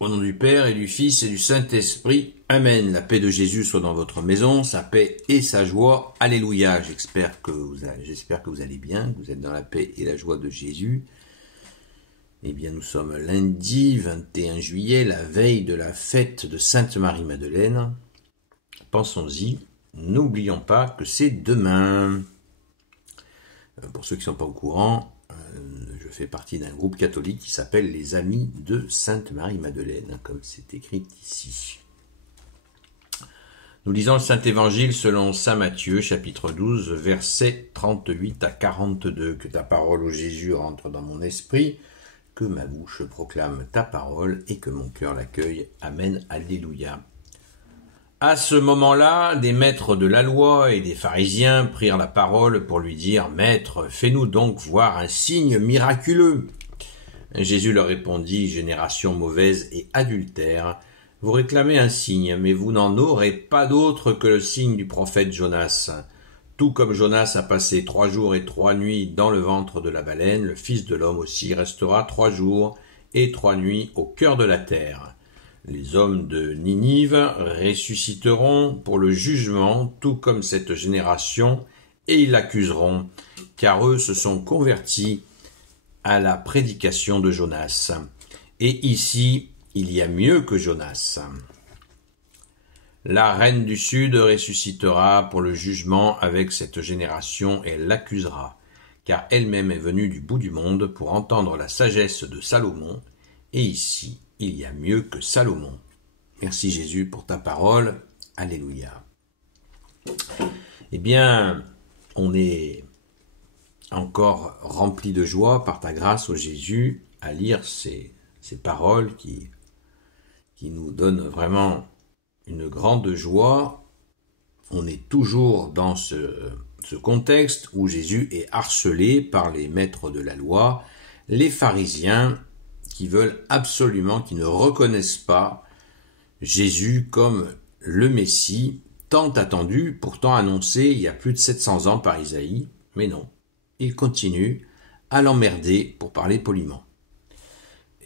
Au nom du Père et du Fils et du Saint-Esprit. Amen. La paix de Jésus soit dans votre maison, sa paix et sa joie. Alléluia. J'espère que vous allez bien, que vous êtes dans la paix et la joie de Jésus. Eh bien, nous sommes lundi 21 juillet, la veille de la fête de Sainte Marie-Madeleine. Pensons-y, n'oublions pas que c'est demain. Pour ceux qui ne sont pas au courant, je fais partie d'un groupe catholique qui s'appelle les Amis de Sainte Marie-Madeleine, comme c'est écrit ici. Nous lisons le Saint-Évangile selon saint Matthieu, chapitre 12, versets 38 à 42. Que ta parole, ô Jésus, rentre dans mon esprit, que ma bouche proclame ta parole et que mon cœur l'accueille. Amen. Alléluia. À ce moment-là, des maîtres de la loi et des pharisiens prirent la parole pour lui dire « Maître, fais-nous donc voir un signe miraculeux !» Jésus leur répondit « Génération mauvaise et adultère, vous réclamez un signe, mais vous n'en aurez pas d'autre que le signe du prophète Jonas. Tout comme Jonas a passé 3 jours et 3 nuits dans le ventre de la baleine, le Fils de l'homme aussi restera 3 jours et 3 nuits au cœur de la terre. » Les hommes de Ninive ressusciteront pour le jugement, tout comme cette génération, et ils l'accuseront, car eux se sont convertis à la prédication de Jonas. Et ici, il y a mieux que Jonas. La reine du Sud ressuscitera pour le jugement avec cette génération, et elle l'accusera, car elle-même est venue du bout du monde pour entendre la sagesse de Salomon, et ici, il y a mieux que Salomon. Merci Jésus pour ta parole. Alléluia. Eh bien, on est encore rempli de joie par ta grâce, ô Jésus, à lire ces paroles qui nous donnent vraiment une grande joie. On est toujours dans ce contexte où Jésus est harcelé par les maîtres de la loi, les pharisiens, qui veulent absolument, qui ne reconnaissent pas Jésus comme le Messie, tant attendu, pourtant annoncé il y a plus de 700 ans par Isaïe, mais non, il continue à l'emmerder, pour parler poliment.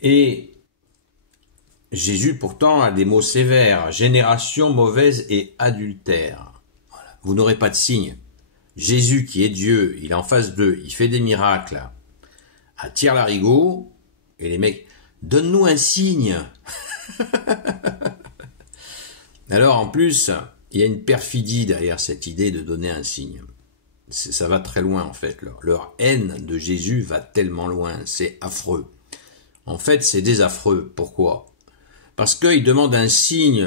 Et Jésus pourtant a des mots sévères, génération mauvaise et adultère. Voilà. Vous n'aurez pas de signe. Jésus qui est Dieu, il est en face d'eux, il fait des miracles, attire l'arigot, et les mecs, donne-nous un signe. Alors en plus, il y a une perfidie derrière cette idée de donner un signe. Ça va très loin en fait. Leur haine de Jésus va tellement loin, c'est affreux. En fait, c'est désaffreux. Pourquoi? Parce qu'ils demandent un signe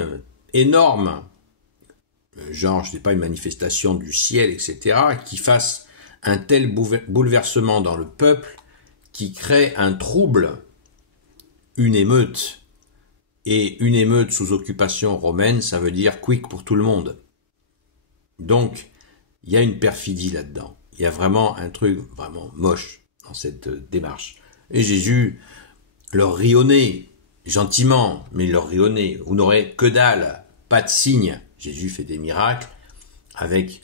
énorme, genre, je sais pas, une manifestation du ciel, etc., qui fasse un tel bouleversement dans le peuple, qui crée un trouble, une émeute. Et une émeute sous occupation romaine, ça veut dire quick pour tout le monde. Donc, il y a une perfidie là-dedans. Il y a vraiment un truc vraiment moche dans cette démarche. Et Jésus leur rit au nez, gentiment, mais il leur rit au nez. Vous n'aurez que dalle, pas de signe. Jésus fait des miracles avec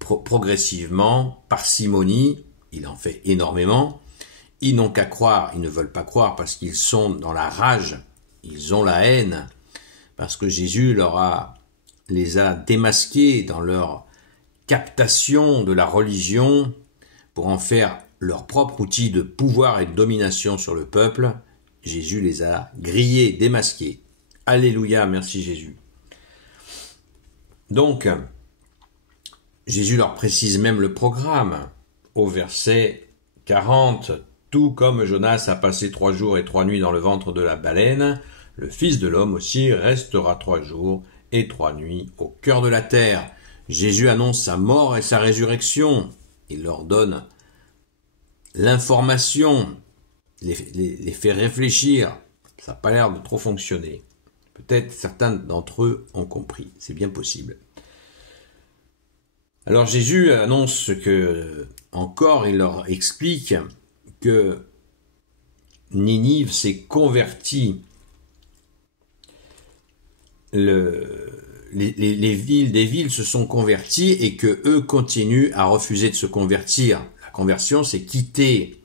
progressivement, parcimonie, il en fait énormément. Ils n'ont qu'à croire, ils ne veulent pas croire parce qu'ils sont dans la rage, ils ont la haine, parce que Jésus les a démasqués dans leur captation de la religion pour en faire leur propre outil de pouvoir et de domination sur le peuple. Jésus les a grillés, démasqués. Alléluia, merci Jésus. Donc, Jésus leur précise même le programme au verset 40. Tout comme Jonas a passé 3 jours et 3 nuits dans le ventre de la baleine, le Fils de l'homme aussi restera 3 jours et 3 nuits au cœur de la terre. Jésus annonce sa mort et sa résurrection. Il leur donne l'information, les fait réfléchir. Ça n'a pas l'air de trop fonctionner. Peut-être certains d'entre eux ont compris. C'est bien possible. Alors Jésus annonce encore, il leur explique que Ninive s'est convertie, les villes se sont converties et que eux continuent à refuser de se convertir. La conversion, c'est quitter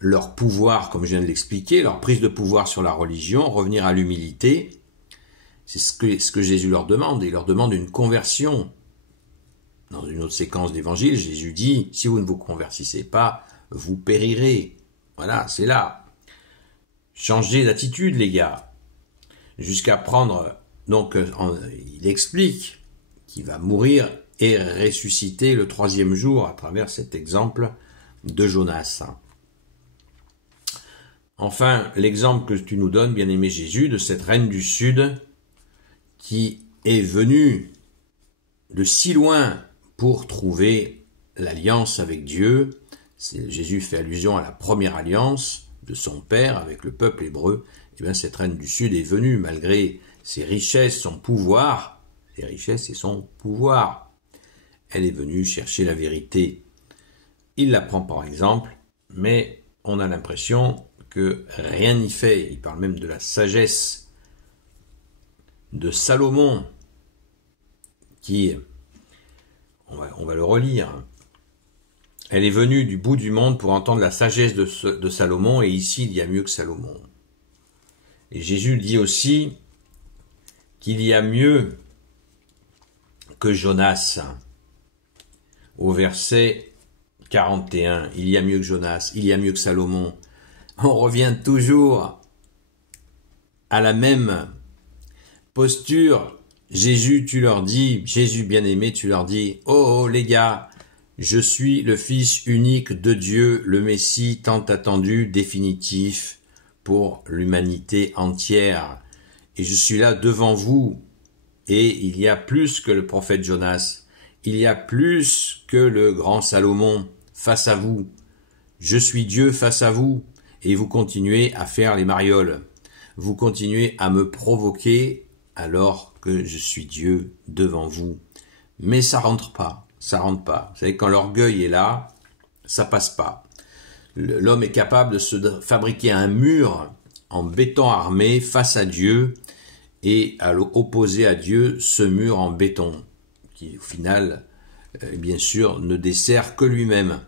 leur pouvoir, comme je viens de l'expliquer, leur prise de pouvoir sur la religion, revenir à l'humilité. C'est ce que Jésus leur demande. Il leur demande une conversion. Dans une autre séquence d'évangile, Jésus dit, si vous ne vous convertissez pas, vous périrez. Voilà, c'est là. Changez d'attitude, les gars. Jusqu'à prendre, donc, il explique qu'il va mourir et ressusciter le 3e jour à travers cet exemple de Jonas. Enfin, l'exemple que tu nous donnes, bien-aimé Jésus, de cette reine du Sud qui est venue de si loin pour trouver l'alliance avec Dieu. Jésus fait allusion à la première alliance de son Père avec le peuple hébreu. Et bien cette reine du Sud est venue malgré ses richesses, son pouvoir, ses richesses et son pouvoir. Elle est venue chercher la vérité. Il la prend par exemple, mais on a l'impression que rien n'y fait. Il parle même de la sagesse de Salomon, qui, on va le relire, elle est venue du bout du monde pour entendre la sagesse de Salomon, et ici il y a mieux que Salomon. Et Jésus dit aussi qu'il y a mieux que Jonas. Au verset 41, il y a mieux que Jonas, il y a mieux que Salomon. On revient toujours à la même posture. Jésus, tu leur dis, Jésus bien-aimé, tu leur dis, oh les gars, je suis le Fils unique de Dieu, le Messie tant attendu, définitif pour l'humanité entière. Et je suis là devant vous. Et il y a plus que le prophète Jonas. Il y a plus que le grand Salomon face à vous. Je suis Dieu face à vous. Et vous continuez à faire les marioles. Vous continuez à me provoquer alors que je suis Dieu devant vous. Mais ça rentre pas. Ça rentre pas. Vous savez, quand l'orgueil est là, ça passe pas. L'homme est capable de se fabriquer un mur en béton armé face à Dieu et à opposer à Dieu ce mur en béton qui, au final, bien sûr, ne dessert que lui-même.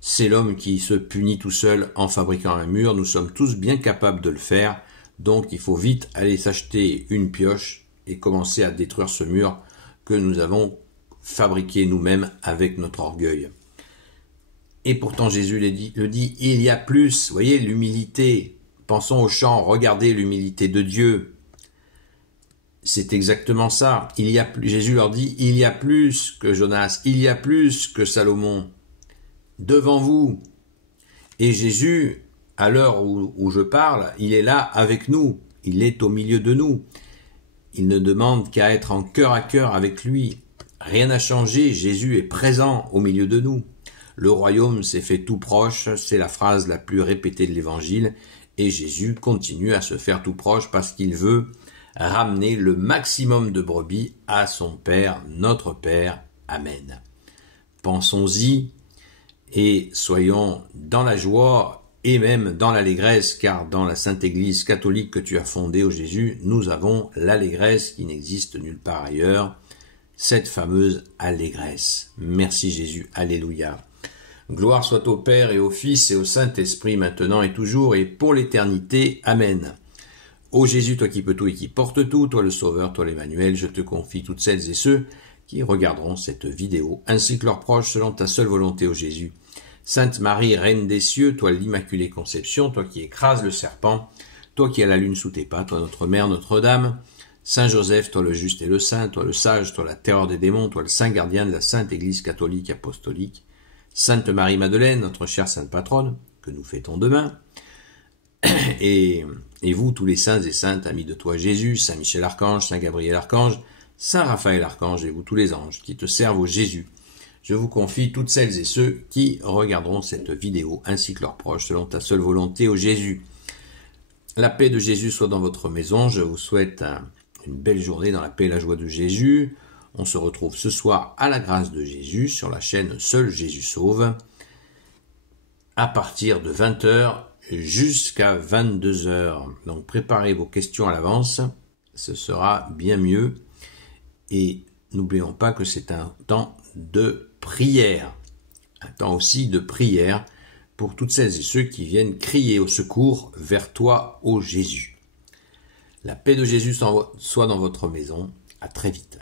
C'est l'homme qui se punit tout seul en fabriquant un mur. Nous sommes tous bien capables de le faire. Donc, il faut vite aller s'acheter une pioche et commencer à détruire ce mur que nous avons fabriqué nous-mêmes avec notre orgueil. Et pourtant, Jésus le dit, il y a plus. Vous voyez, l'humilité. Pensons au chant, regardez l'humilité de Dieu. C'est exactement ça. Jésus leur dit, il y a plus que Jonas, il y a plus que Salomon devant vous. Et Jésus, à l'heure où je parle, il est là avec nous. Il est au milieu de nous. Il ne demande qu'à être en cœur à cœur avec lui. Rien n'a changé, Jésus est présent au milieu de nous. Le royaume s'est fait tout proche, c'est la phrase la plus répétée de l'Évangile, et Jésus continue à se faire tout proche parce qu'il veut ramener le maximum de brebis à son Père, notre Père. Amen. Pensons-y et soyons dans la joie et même dans l'allégresse, car dans la Sainte Église catholique que tu as fondée, ô Jésus, nous avons l'allégresse qui n'existe nulle part ailleurs, cette fameuse allégresse. Merci Jésus, alléluia. Gloire soit au Père et au Fils et au Saint-Esprit, maintenant et toujours et pour l'éternité. Amen. Ô Jésus, toi qui peux tout et qui porte tout, toi le Sauveur, toi l'Emmanuel, je te confie toutes celles et ceux qui regarderont cette vidéo, ainsi que leurs proches, selon ta seule volonté, ô Jésus. Sainte Marie, Reine des cieux, toi l'Immaculée Conception, toi qui écrases le serpent, toi qui as la lune sous tes pas, toi notre Mère, Notre-Dame, Saint Joseph, toi le juste et le saint, toi le sage, toi la terreur des démons, toi le saint gardien de la Sainte Église catholique apostolique, Sainte Marie-Madeleine, notre chère Sainte Patronne, que nous fêtons demain, et vous, tous les saints et saintes, amis de toi Jésus, Saint Michel Archange, Saint Gabriel Archange, Saint Raphaël Archange, et vous tous les anges qui te servent au Jésus, je vous confie toutes celles et ceux qui regarderont cette vidéo, ainsi que leurs proches, selon ta seule volonté, ô Jésus. La paix de Jésus soit dans votre maison, je vous souhaite une belle journée dans la paix et la joie de Jésus. On se retrouve ce soir à la grâce de Jésus sur la chaîne Seul Jésus Sauve à partir de 20h jusqu'à 22h. Donc préparez vos questions à l'avance, ce sera bien mieux. Et n'oublions pas que c'est un temps de prière, un temps aussi de prière pour toutes celles et ceux qui viennent crier au secours vers toi, ô Jésus. La paix de Jésus soit dans votre maison. À très vite.